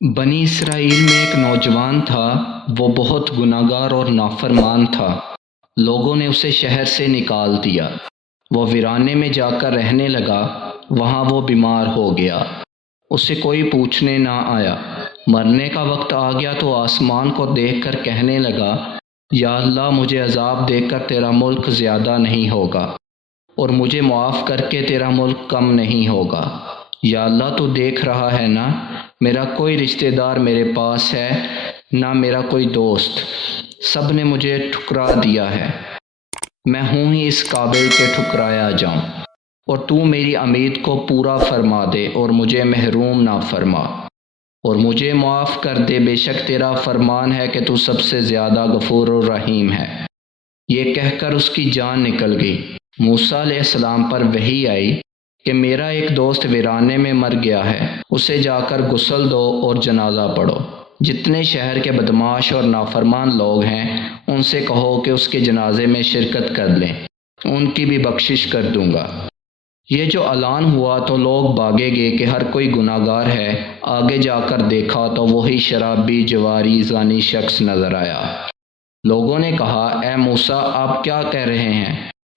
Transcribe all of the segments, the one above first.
بنی اسرائیل میں ایک نوجوان تھا، وہ بہت گناہگار اور نافرمان تھا۔ لوگوں نے اسے شہر سے نکال دیا۔ وہ ویرانے میں جا کر رہنے لگا، وہاں وہ بیمار ہو گیا۔ اسے کوئی پوچھنے نہ آیا۔ مرنے کا وقت آ گیا تو آسمان کو دیکھ کر کہنے لگا، یا اللہ مجھے عذاب دے کر تیرا ملک زیادہ نہیں ہوگا، اور مجھے معاف کر کے تیرا ملک کم نہیں ہوگا۔ یا اللہ تو دیکھ رہا ہے نا، میرا کوئی رشتہ دار میرے پاس ہے، نہ میرا کوئی دوست، سب نے مجھے ٹھکرا دیا ہے۔ میں ہوں ہی اس قابل کہ ٹھکرایا جاؤں، اور تو میری امید کو پورا فرما دے اور مجھے محروم نہ فرما، اور مجھے معاف کر دے، بے شک تیرا فرمان ہے کہ تو سب سے زیادہ غفور و رحیم ہے۔ یہ کہہ کر اس کی جان نکل گئی۔ موسیٰ علیہ السلام پر وحی آئی کہ میرا ایک دوست ویرانے میں مر گیا ہے، اسے جا کر غسل دو اور جنازہ پڑھو۔ جتنے شہر کے بدمعاش اور نافرمان لوگ ہیں ان سے کہو کہ اس کے جنازے میں شرکت کر لیں، ان کی بھی بخشش کر دوں گا۔ یہ جو اعلان ہوا تو لوگ بھاگے گئے کہ ہر کوئی گناہ گار ہے۔ آگے جا کر دیکھا تو وہی شرابی، جواری، زانی شخص نظر آیا۔ لوگوں نے کہا، اے موسیٰ آپ کیا کہہ رہے ہیں؟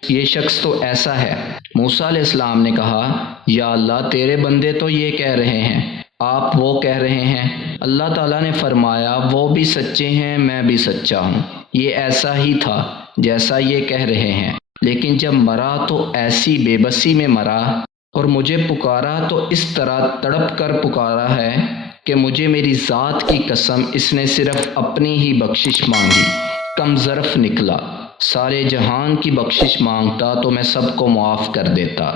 یہ شخص تو ایسا ہے۔ موسیٰ علیہ السلام نے کہا، یا اللہ تیرے بندے تو یہ کہہ رہے ہیں، آپ وہ کہہ رہے ہیں۔ اللہ تعالیٰ نے فرمایا، وہ بھی سچے ہیں، میں بھی سچا ہوں۔ یہ ایسا ہی تھا جیسا یہ کہہ رہے ہیں، لیکن جب مرا تو ایسی بے بسی میں مرا، اور مجھے پکارا تو اس طرح تڑپ کر پکارا ہے کہ مجھے میری ذات کی قسم اس نے صرف اپنی ہی بخشش مانگی۔ کم ظرف نکلا، سارے جہان کی بخشش مانگتا تو میں سب کو معاف کر دیتا۔